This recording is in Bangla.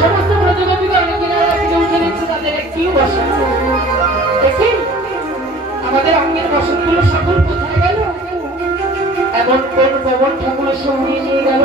সমস্ত প্রজাপতিগণ কিনারা থেকে উঠে দিচ্ছে তাদের একটি বসন। দেখি আমাদের অঙ্গের বসনগুলো সকল কোথায় গেল? এমন কোন পবন ঠাকুর এসে উড়িয়ে নিয়ে গেল